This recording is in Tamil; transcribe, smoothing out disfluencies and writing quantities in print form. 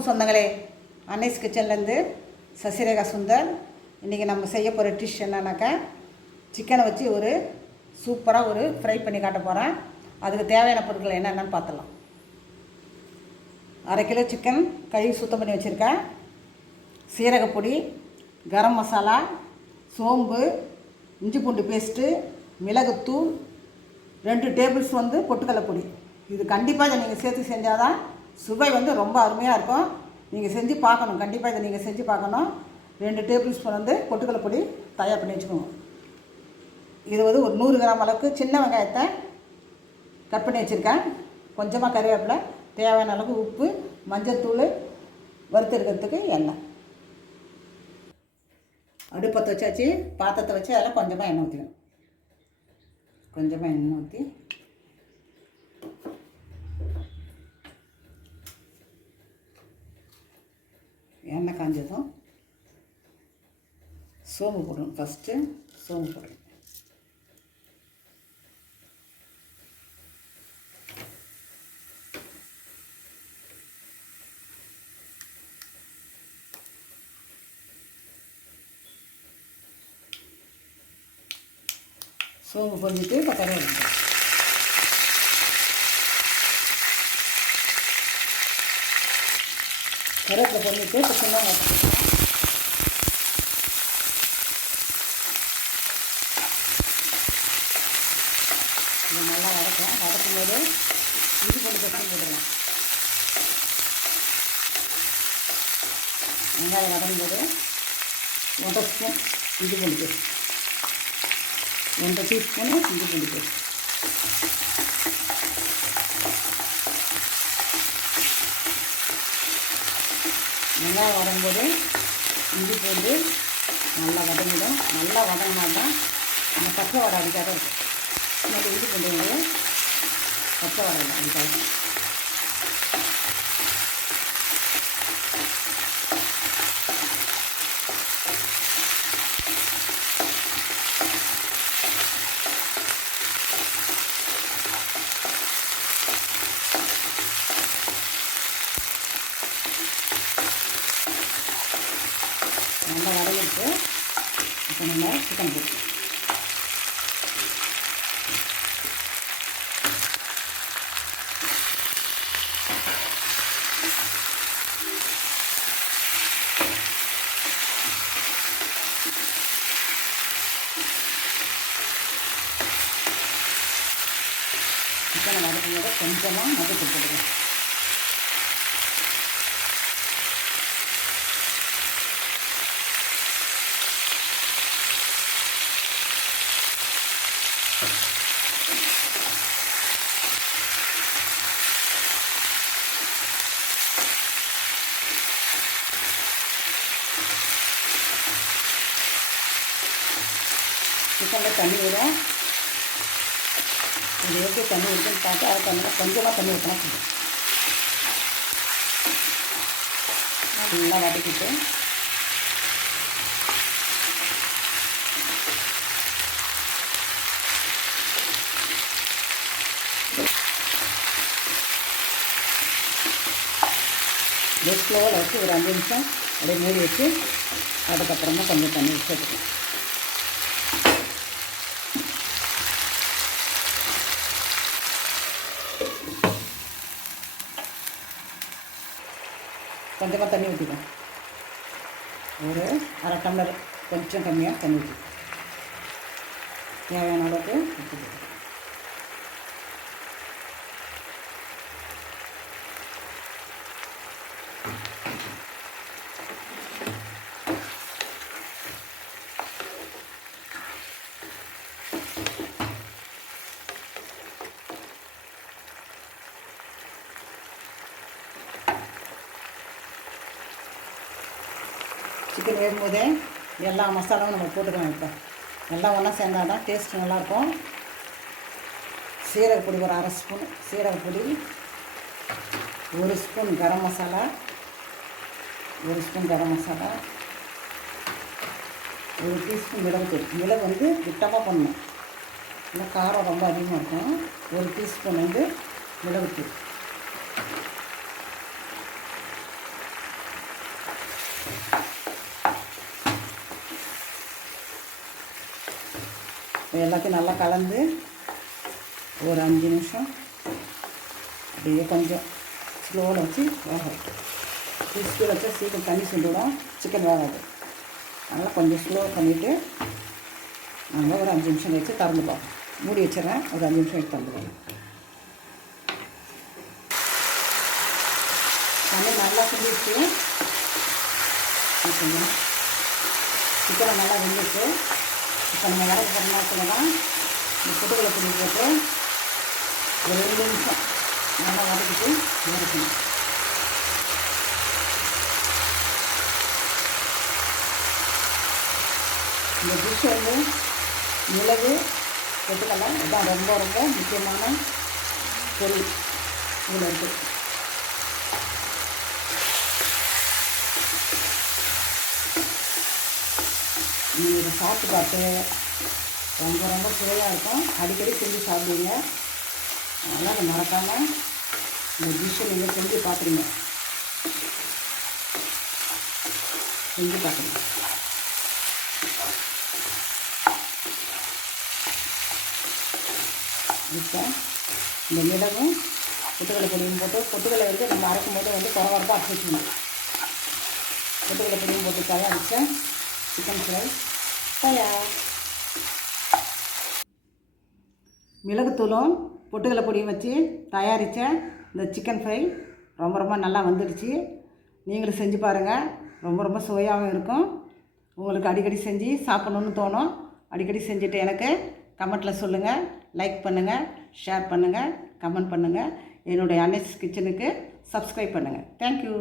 வணக்கம் சொந்தங்களே, அன்னைஸ் கிச்சன்லேருந்து சசிரேகா சுந்தர். இன்றைக்கி நம்ம செய்ய போகிற டிஷ் என்னன்னாக்கா, சிக்கனை வச்சு ஒரு சூப்பராக ஒரு ஃப்ரை பண்ணி காட்ட போகிறேன். அதுக்கு தேவையான பொருட்கள் என்னென்னு பார்த்துடலாம். 1/2 கிலோ சிக்கன் கழுவி சுத்தம் பண்ணி வச்சுருக்கேன். சீரகப்பொடி, கரம் மசாலா, சோம்பு, இஞ்சி பூண்டு பேஸ்ட்டு, மிளகுத்தூள், 2 டேபிள் ஸ்பூன் பொட்டுக்கடலை பொடி. இது கண்டிப்பாக இதை நீங்கள் சேர்த்து செஞ்சால் தான் சுவை ரொம்ப அருமையாக இருக்கும். நீங்கள் செஞ்சு பார்க்கணும், கண்டிப்பாக இதை நீங்கள் செஞ்சு பார்க்கணும். 2 டேபிள் ஸ்பூன் பொட்டுக்கடலை பொடி தயார் பண்ணி வச்சுக்கோங்க. இது ஒரு 100 கிராம் அளவுக்கு சின்ன வெங்காயத்தை கட் பண்ணி வச்சுருக்கேன். கொஞ்சமாக கறிவேப்பிலை, தேவையான அளவுக்கு உப்பு, மஞ்சள் தூள், வறுத்தெடுக்கிறதுக்கு எண்ணெய். அடுப்பத்தை வச்சாச்சு, பாத்திரத்தை வச்சு அதில் கொஞ்சமாக எண்ணெய் ஊற்றிக்கணும். கொஞ்சமாக எண்ணெய் ஊற்றி எண்ணெய் காஞ்சதும் சோம்பு போடணும். ஃபஸ்ட்டு சோம்பு போடணும். சோம்பு பொரிஞ்சிட்டு இப்போ கருவேப்பிலை, கருவேப்பிலை பொரிஞ்சிட்டு இப்போ சின்ன வெங்காயம் இது நல்லா வதக்கும் போது இஞ்சி பூண்டு பேஸ்ட் போட்டுடலாம். வெங்காயம் வதக்கும் போது 1 ஸ்பூன் இஞ்சி பூண்டு பேஸ்ட், 1 டீஸ்பூனு இஞ்சி பூண்டு பேஸ்ட். வெங்காயம் வதங்கும்போது இஞ்சி பூண்டு நல்லா வதங்கிடும். நல்லா வதங்கினா தான் அந்த பச்சை வடை அடிக்காத இருக்கும். இன்னொரு இஞ்சி பூண்டு பச்சை வடை அடிக்காது. நல்லா வதங்கிட்டு இப்போ நம்ம சிக்கன் போட்டு சிக்கனை வதக்கும் போது கொஞ்சமாக மது கொடுத்துடுவோம். சிக்கனில் தண்ணி விடும். இது எப்படி தண்ணி விடுதுன்னு பார்த்து அதை தண்ணியில் கொஞ்சமாக தண்ணி ஊற்றலாம். நல்லா வதக்கிட்டு ஸ்லோவில் வச்சு ஒரு 5 நிமிஷம் அப்படியே மூடி வச்சு அதுக்கப்புறமா கொஞ்சம் தண்ணி வச்சுக்கலாம். கொஞ்சமாக தண்ணி ஊற்றிக்கலாம். ஒரு 1/2 டம்ளர் கொஞ்சம் கம்மியாக தண்ணி ஊற்றி தேவையான அளவுக்கு ஊற்றிக்கலாம். சிக்கன் வேகும்போதே எல்லா மசாலாவும் நம்ம போட்டுக்கலாம். இப்போ எல்லாம் ஒன்றா சேர்ந்தால் தான் டேஸ்ட் நல்லாயிருக்கும். சீரகப்பொடி ஒரு 1/2 spoon சீரகப்பொடி, 1 spoon garam masala, 1 spoon garam masala, 1 teaspoon மிளகுத்தூள். மிளகு திட்டமாக பண்ணணும், இன்னும் காரம் ரொம்ப அதிகமாக இருக்கும். 1 டீஸ்பூன் மிளகுத்தூள், எல்லாத்தையும் நல்லா கலந்து ஒரு 5 நிமிஷம் அப்படியே கொஞ்சம் ஸ்லோவில் வச்சு வேக வைக்கும். ஸ்பீடில் வச்சா சீக்கிரம் தண்ணி செஞ்சுடும், சிக்கன் வேகாது. அதனால் கொஞ்சம் ஸ்லோ பண்ணிவிட்டு நாங்கள் ஒரு 5 நிமிஷம் கழிச்சு திறந்துப்போம். மூடி வச்சிடறேன், ஒரு 5 நிமிஷம் வச்சு திறந்துப்போம். தண்ணி நல்லா சுண்டிடுச்சு. ஓகேங்க, சிக்கனை நல்லா வெந்துச்சு. இப்போ நம்ம வடக்கு போகிற நேரத்தில் தான் இந்த பொட்டுக்கடலை பொடி போட்டு ஒரு 2 நிமிஷம் நல்லா வதக்கிட்டு வதக்கணும். இந்த டிஷ் வந்து மிளகு பொட்டுக்கடலை இதுதான் ரொம்ப ரொம்ப முக்கியமான பொருள் இதில் இருக்குது. நீங்கள் இதை சாப்பிட்டு பார்த்து ரொம்ப ரொம்ப சுவையாக இருக்கும். அடிக்கடி செஞ்சு சாப்பிடுவீங்க. அதனால் அதை மறக்காமல் இந்த டிஷ்ஷை நீங்கள் செஞ்சு பார்க்குறீங்க, செஞ்சு பார்க்குறீங்க. இப்போ இந்த மிளகும் பொட்டுக்கடலை பொடியும் போட்டு, பொட்டுக்கடலை வந்து நம்ம அரைக்கும் போது வந்து குறவரப்பாக அரைச்சி வச்சுக்கணும். பொட்டுக்கடலை பொடியும் போட்டு தயாரித்த சிக்கன் ஃப்ரை தயார். மிளகுத்தூளும் பொட்டுக்கடலை பொடியும் வச்சு தயாரித்த இந்த சிக்கன் ஃப்ரை ரொம்ப ரொம்ப நல்லா வந்துடுச்சு. நீங்களும் செஞ்சு பாருங்கள், ரொம்ப ரொம்ப சுவையாகவும் இருக்கும். உங்களுக்கு அடிக்கடி செஞ்சு சாப்பிட்ணுன்னு தோணும். அடிக்கடி செஞ்சுட்டு எனக்கு கமெண்ட்டில் சொல்லுங்கள். லைக் பண்ணுங்கள், ஷேர் பண்ணுங்கள், கமெண்ட் பண்ணுங்கள். என்னுடைய அன்னஸ் கிச்சனுக்கு சப்ஸ்கிரைப் பண்ணுங்கள். தேங்க்யூ.